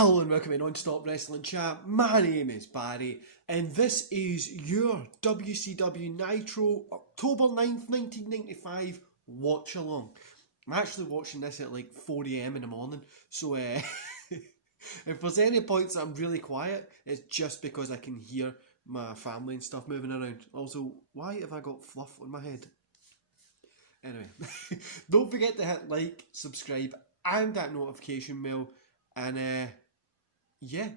Hello and welcome to Non-Stop Wrestling Chat. My name is Barry and this is your WCW Nitro October 9th, 1995 watch along. I'm actually watching this at like 4 AM in the morning, so if there's any points that I'm really quiet, it's just because I can hear my family and stuff moving around. Also, why have I got fluff on my head? Anyway, don't forget to hit like, subscribe and that notification bell. And yeah,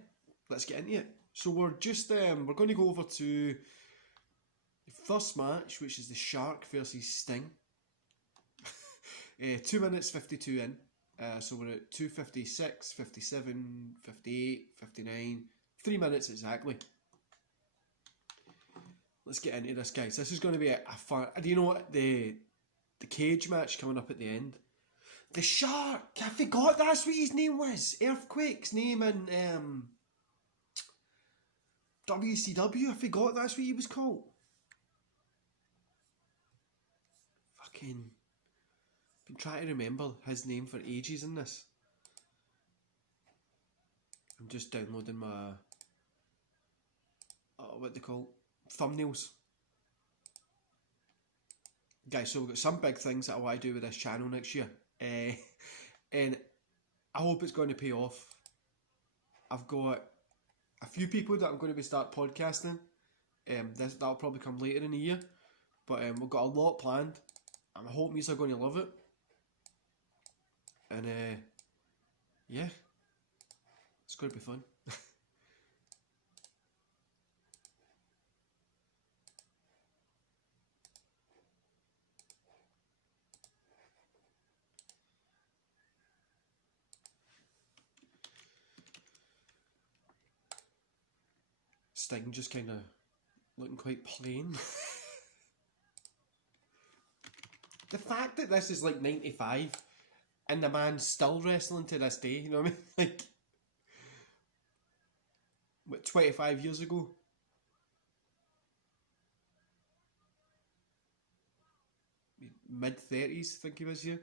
let's get into it. So we're going to go over to the first match, which is the Shark versus Sting. 2 minutes 52 in. So we're at 2:56, 57, 58, 59. 3 minutes exactly. Let's get into this, guys. This is going to be a fun... Do you know what? The cage match coming up at the end. The Shark! I forgot that's what his name was. Earthquake's name in WCW. I forgot that's what he was called. Fucking... been trying to remember his name for ages in this. I'm just downloading my... what they call thumbnails. Guys, so we've got some big things that I want to do with this channel next year. And I hope it's going to pay off. I've got a few people that I'm going to be start podcasting. That'll probably come later in the year, but we've got a lot planned. And I hope you're going to love it. And yeah, it's going to be fun. Sting just kind of looking quite plain. The fact that this is like 95 and the man's still wrestling to this day, you know what I mean? Like, what, 25 years ago? Mid-30s, I think he was here.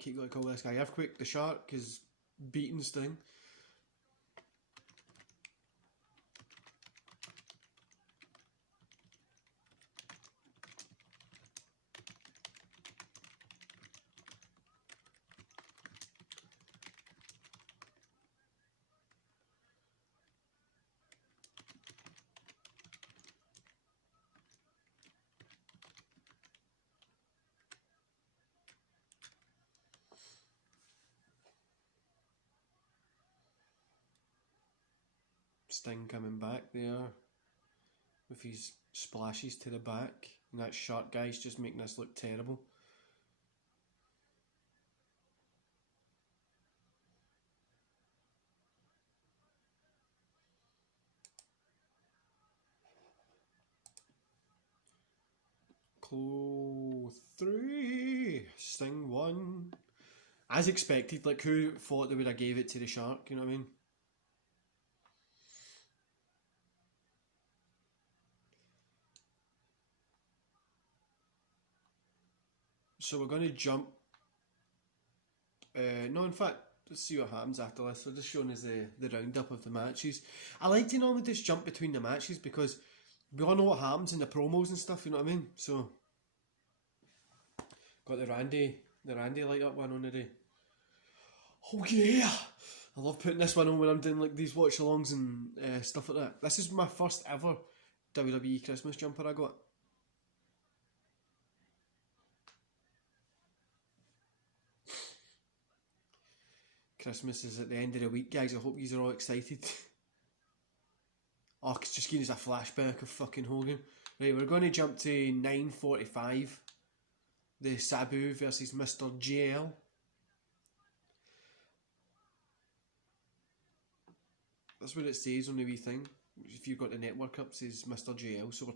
Keep going to call this guy Earthquake. The Shark is beating Sting. Sting coming back there with his splashes to the back, and that Shark guy's just making this look terrible. Claw 3, Sting 1. As expected, like who thought they would have gave it to the Shark, you know what I mean? So we're going to jump. No, in fact, let's see what happens after this. They're just showing us the roundup of the matches. I like to normally just jump between the matches because we all know what happens in the promos and stuff, you know what I mean? So, got the Randy light up one on today. Oh yeah! I love putting this one on when I'm doing like these watch alongs and stuff like that. This is my first ever WWE Christmas jumper I got. Christmas is at the end of the week, guys. I hope you are all excited. Oh, it's just giving us a flashback of fucking Hogan. Right, we're going to jump to 9:45. The Sabu versus Mr. JL. That's what it says on the wee thing. If you've got the network up, says Mr. JL. So we're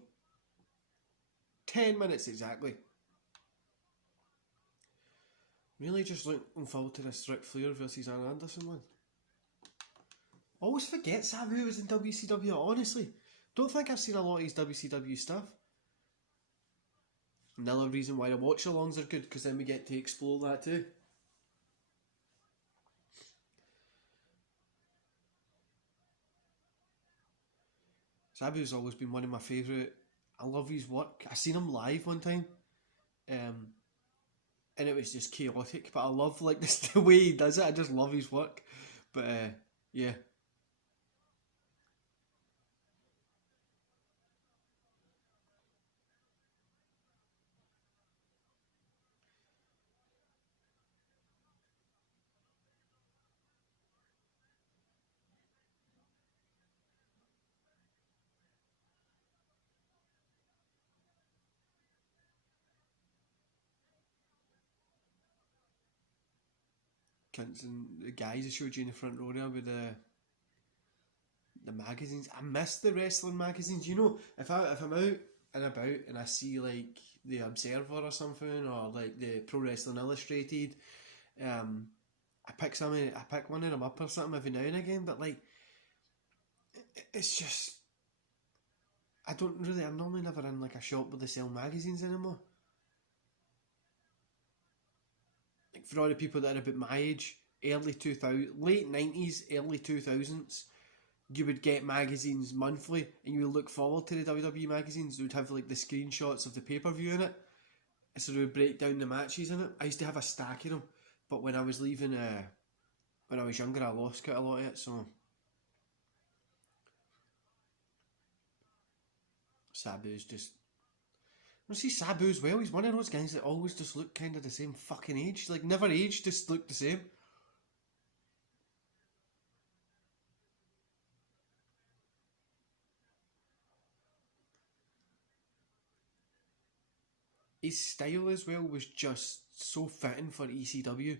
10 minutes exactly. Really just looking forward to this Ric Flair versus Arn Anderson one. Always forget Sabu was in WCW, honestly. Don't think I've seen a lot of his WCW stuff. Another reason why the watch-alongs are good, because then we get to explore that too. Sabu's always been one of my favourite. I love his work. I seen him live one time. And it was just chaotic, but I love like this the way he does it. I just love his work. But yeah. And the guys I showed you in the front row there with the magazines. I miss the wrestling magazines. You know, if I'm out and about and I see like the Observer or something, or like the Pro Wrestling Illustrated, I pick one of them up or something every now and again. But like, it's just I'm normally never in like a shop where they sell magazines anymore. Like for all the people that are about my age, late 90s, early 2000s, you would get magazines monthly and you would look forward to the WWE magazines. They would have like the screenshots of the pay-per-view in it, so they would break down the matches in it. I used to have a stack of them, but when I was leaving, when I was younger, I lost quite a lot of it, so Sabu's just... I see Sabu as well, he's one of those guys that always just look kind of the same fucking age. Like, never aged, just look the same. His style as well was just so fitting for ECW.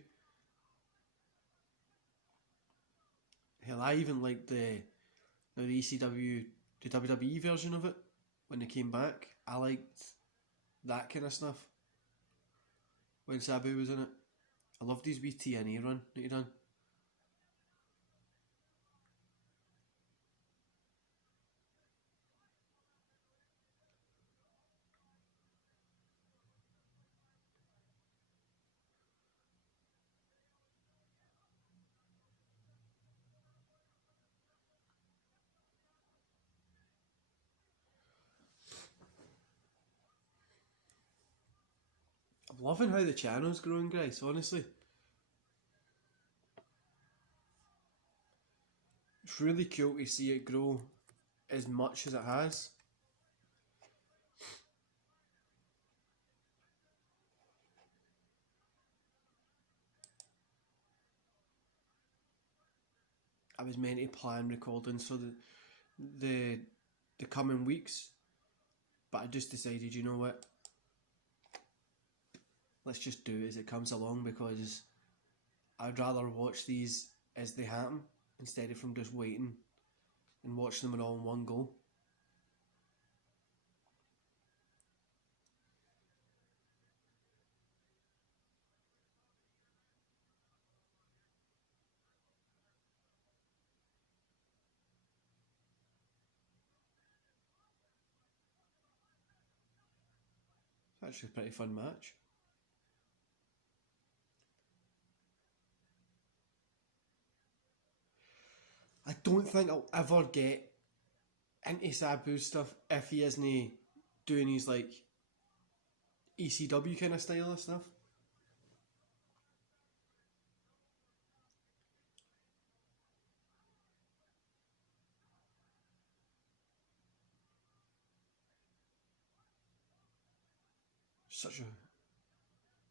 Hell, I even liked the ECW, the WWE version of it when they came back. I liked that kind of stuff when Sabu was in it. I loved his wee TNA run that he done. I'm loving how the channel's growing, guys, honestly. It's really cool to see it grow as much as it has. I was meant to plan recordings for the coming weeks, but I just decided, you know what, let's just do it as it comes along, because I'd rather watch these as they happen instead of from just waiting and watch them all in one go. It's actually a pretty fun match. I don't think I'll ever get into Sabu's stuff if he isn't doing his like ECW kind of style of stuff. Such a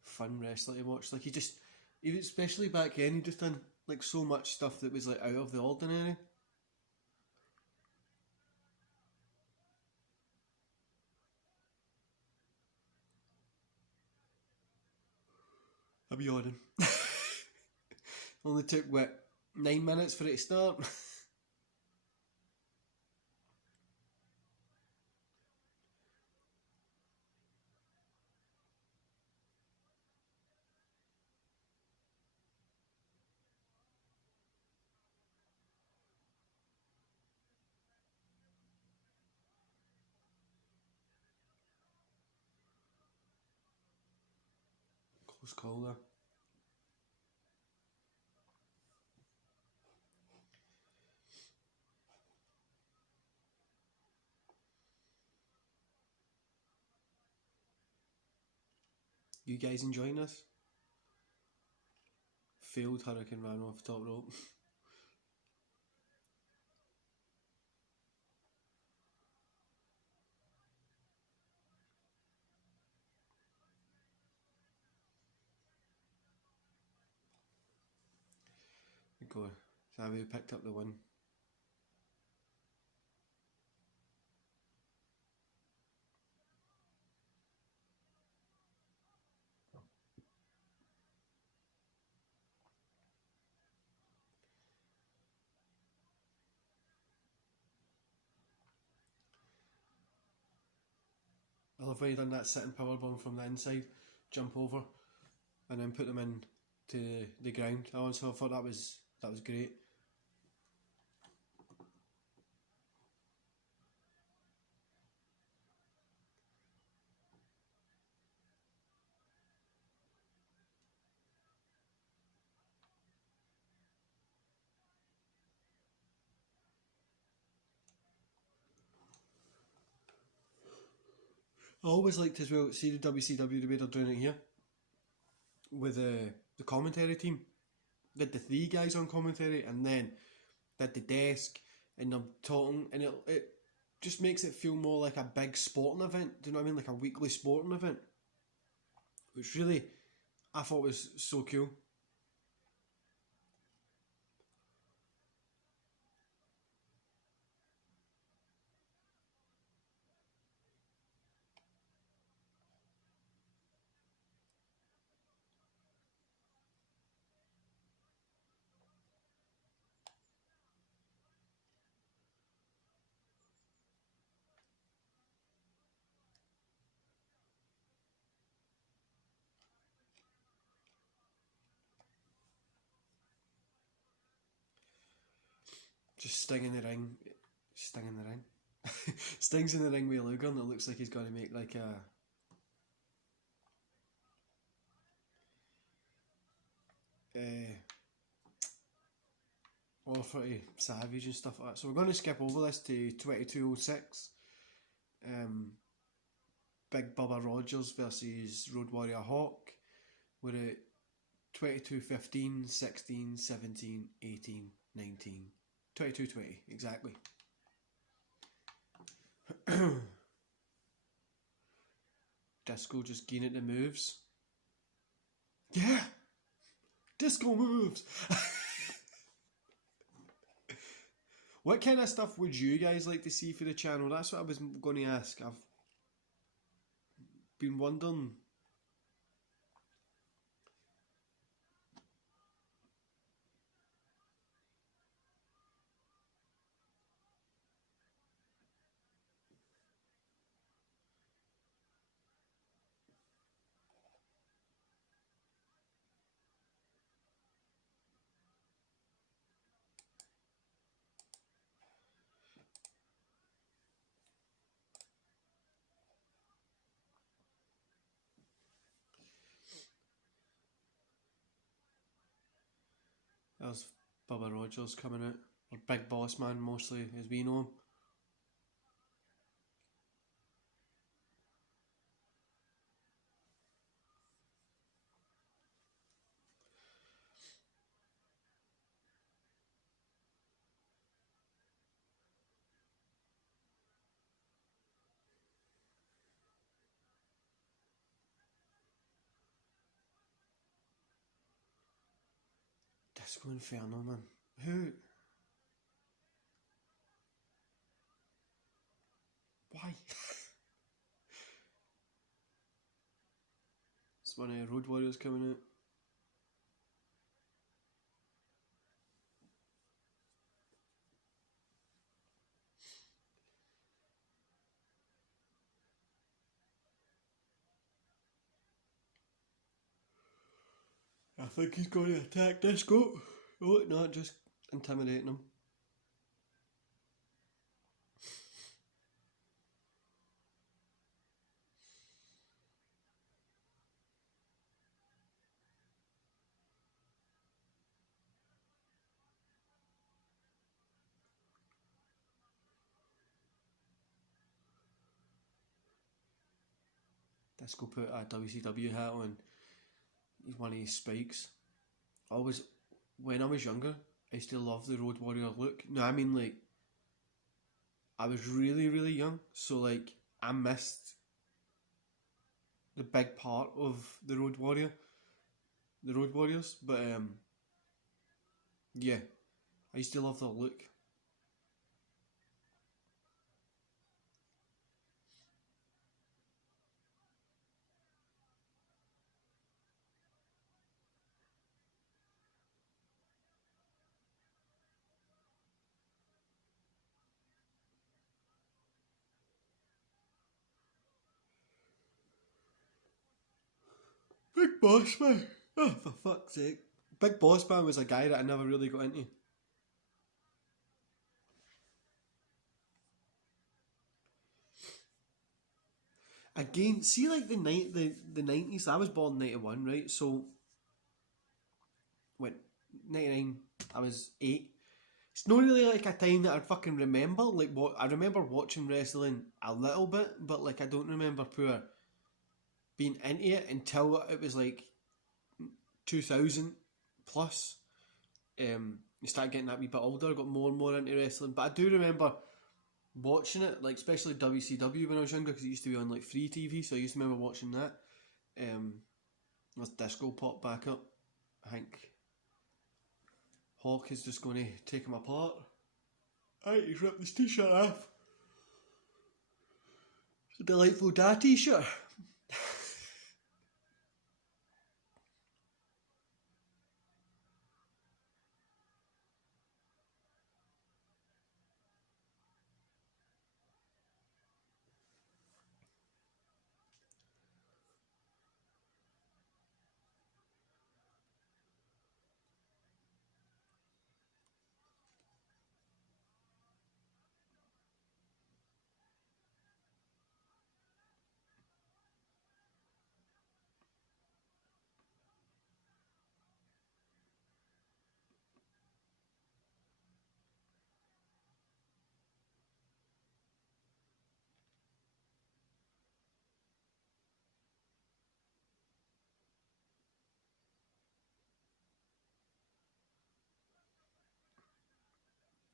fun wrestler to watch. Like he especially back then, he just done like so much stuff that was like out of the ordinary. I'll be yawning. Only took what, 9 minutes for it to start. Close call there. You guys enjoying this? Failed Hurricane Rana off the top rope. Go. Savvy picked up the win. I love when he done that sitting powerbomb from the inside, jump over, and then put them in to the ground. I also thought that was great. I always liked as well, see the WCW the way they're doing it here with the commentary team. They had the three guys on commentary, and then they had the desk, and they're talking, and it just makes it feel more like a big sporting event. Do you know what I mean? Like a weekly sporting event, which really I thought was so cool. Just Sting in the ring. Sting in the ring. Sting's in the ring with a Luger, and it looks like he's going to make like a offer to Savage and stuff like that. So we're going to skip over this to 2206. Big Bubba Rogers versus Road Warrior Hawk. We're at 22-15, 16, 17, 18, 19, 22-20, exactly. Disco just getting at the moves. Yeah! Disco moves! What kind of stuff would you guys like to see for the channel? That's what I was going to ask. I've been wondering. There's Bubba Rogers coming out, or Big Boss Man mostly, as we know him. Disco Inferno, man. Who? Why? It's one of Road Warriors coming out. I think he's going to attack Disco. Oh, no, just intimidating him. Disco put a WCW hat on. He's one of his spikes. Always, when I was younger, I used to love the Road Warrior look. No, I mean like, I was really, really young, so like, I missed the big part of the Road Warriors. But yeah, I used to love the look. Big Boss Man. Oh, for fuck's sake. Big Boss Man was a guy that I never really got into. Again, see like the 90s, I was born 91, right? So when 99, I was 8. It's not really like a time that I fucking remember. Like what I remember watching wrestling a little bit, but like I don't remember poor being into it until it was like 2000 plus. You start getting that wee bit older, got more and more into wrestling. But I do remember watching it, like especially WCW when I was younger, because it used to be on like free TV. So I used to remember watching that. As Disco popped back up, I think Hawk is just going to take him apart. Right, he's ripped his t-shirt off. It's a delightful dad t-shirt.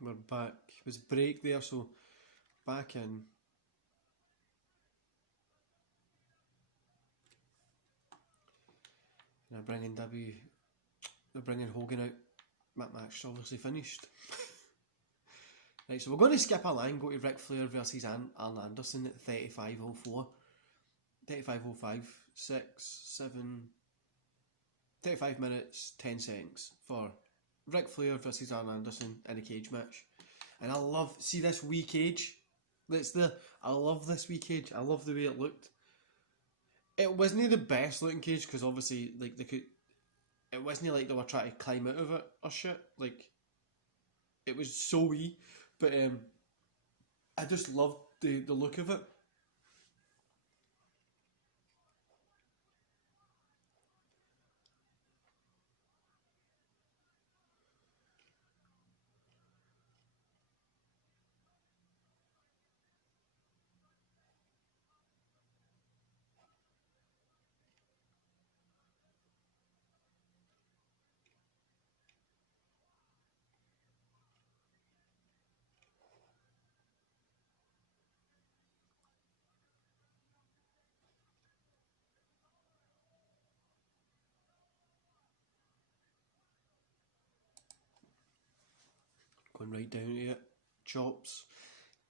We're back. It was a break there, so back in. And they're bringing Hogan out. That match is obviously finished. Right, so we're going to skip a line, go to Ric Flair versus Arn Anderson at 35:04. 35:05, 6, 7, 35 minutes, 10 seconds for Ric Flair versus Arn Anderson in a cage match. And I love, see this wee cage? I love this wee cage. I love the way it looked. It wasn't the best looking cage because obviously, like, it wasn't like they were trying to climb out of it or shit. Like, it was so wee. But I just loved the look of it. Going right down to it. Chops.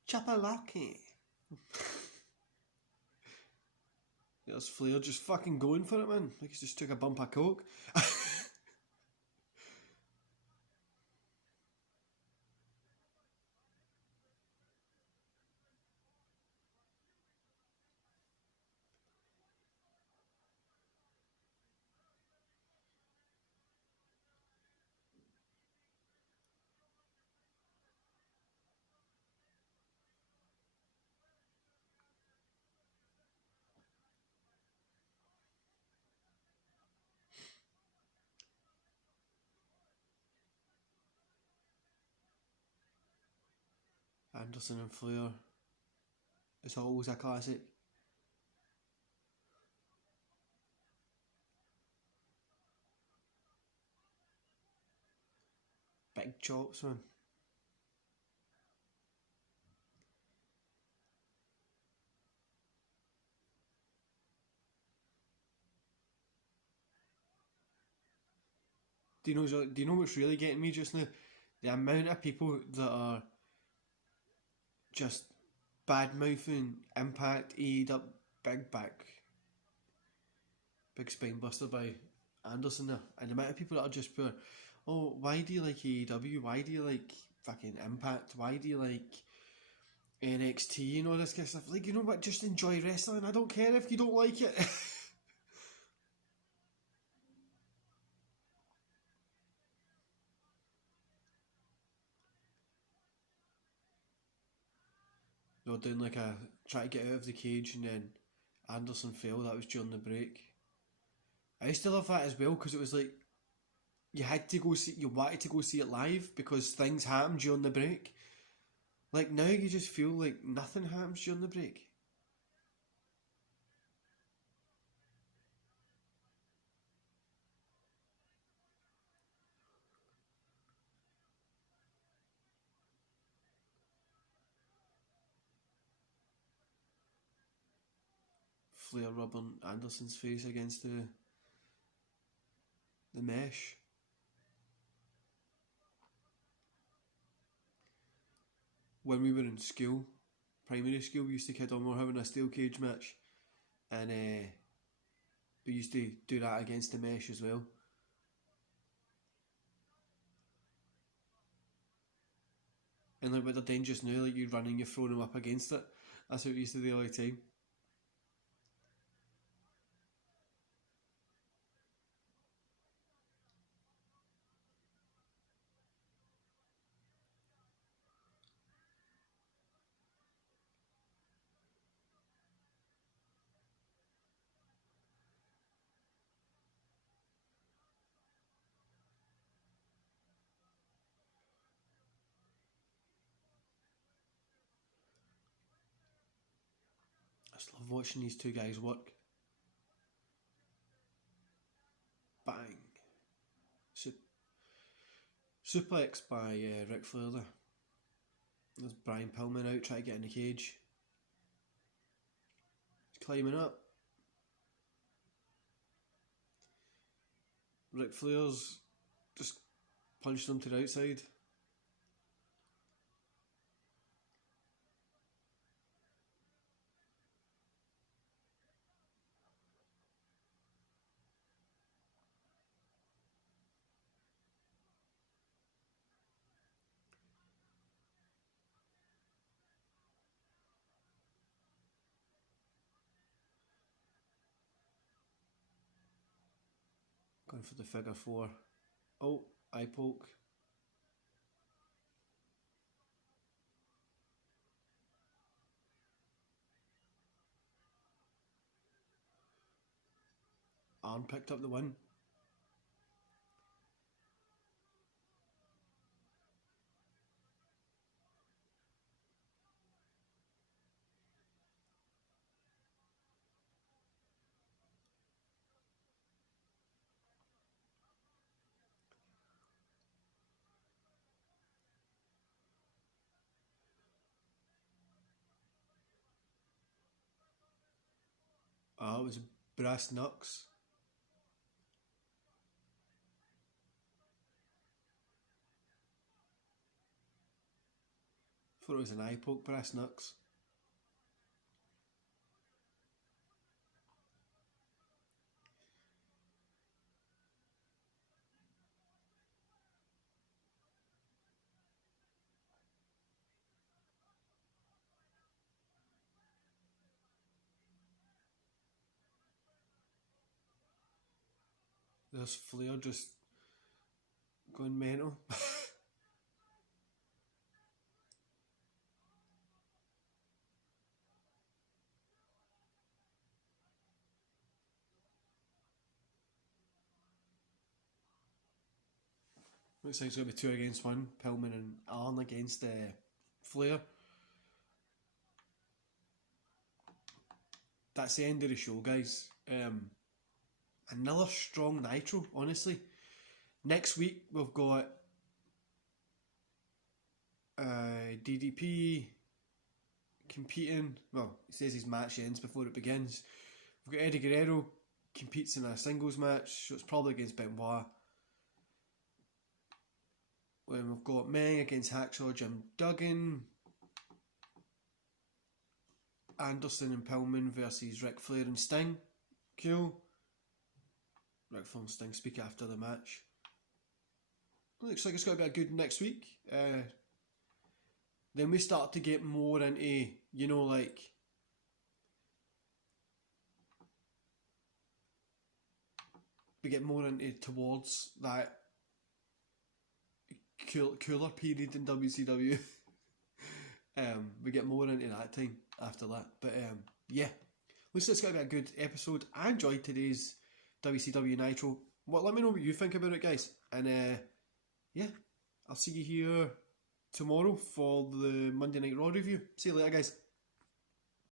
Chapalaki. There's Flair just fucking going for it, man. Like he's just took a bump of coke. Anderson and Flair. It's always a classic. Big chops, man. Do you know what's really getting me just now? The amount of people that are just bad mouthing Impact, AEW, big back, big spine buster by Anderson there, and the amount of people that are just pure, oh, why do you like AEW? Why do you like fucking Impact? Why do you like NXT and all this kind of stuff? Like, you know what? Just enjoy wrestling. I don't care if you don't like it. They were doing like a try to get out of the cage, and then Anderson fell. That was during the break. I used to love that as well because it was like you had to go see, you wanted to go see it live because things happened during the break. Like now, you just feel like nothing happens during the break. Flair rubbing Anderson's face against the mesh. When we were in school, primary school, we used to kid on. We were having a steel cage match, and we used to do that against the mesh as well. And like what they're doing just now, like you running, you're throwing them up against it. That's what we used to do all the time. I just love watching these two guys work. Bang. Suplex by Ric Flair there. There's Brian Pillman out trying to get in the cage. He's climbing up. Ric Flair's just punched him to the outside. Going for the figure four. Oh, eye poke. Arn picked up the win. It was brass knucks. Thought it was an eye poke, brass knucks. There's Flair just going mental. Looks like it's going to be 2 against 1. Pillman and Arn against Flair. That's the end of the show, guys. Another strong Nitro, honestly. Next week we've got DDP competing. Well, he says his match ends before it begins. We've got Eddie Guerrero competes in a singles match, so it's probably against Benoit. When we've got Meng against Hacksaw Jim Duggan. Anderson and Pillman versus Ric Flair and Sting. Cool. Ric Flair and Sting speak after the match. Looks like it's going to be a good next week. Then we start to get more into, you know, like we get more into towards that cooler period in WCW. We get more into that time after that. But yeah, looks like it's going to be a good episode. I enjoyed today's WCW Nitro. Let me know what you think about it, guys. And yeah, I'll see you here tomorrow for the Monday Night Raw review. See you later, guys.